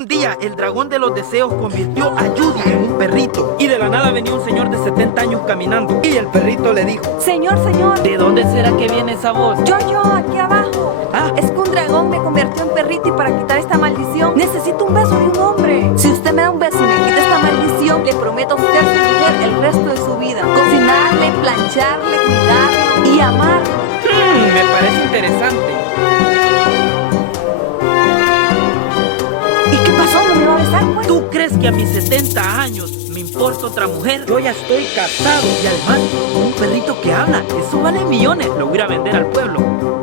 Un día el dragón de los deseos convirtió a Judy en un perrito. Y de la nada venía un señor de 70 años caminando. Y el perrito le dijo: Señor, señor. ¿De dónde será que viene esa voz? Yo, aquí abajo. Ah. Es que un dragón me convirtió en perrito y para quitar esta maldición necesito un beso de un hombre. Si usted me da un beso y me quita esta maldición, le prometo ser su mujer el resto de su vida. Cocinarle, plancharle, cuidarlo y amarlo. Me parece interesante. ¿Y qué pasó? ¿No me va a besar, pues? ¿Tú crees que a mis 70 años me importa otra mujer? Yo ya estoy casado y además con un perrito que habla. Eso vale millones. Lo voy a ir a vender al pueblo.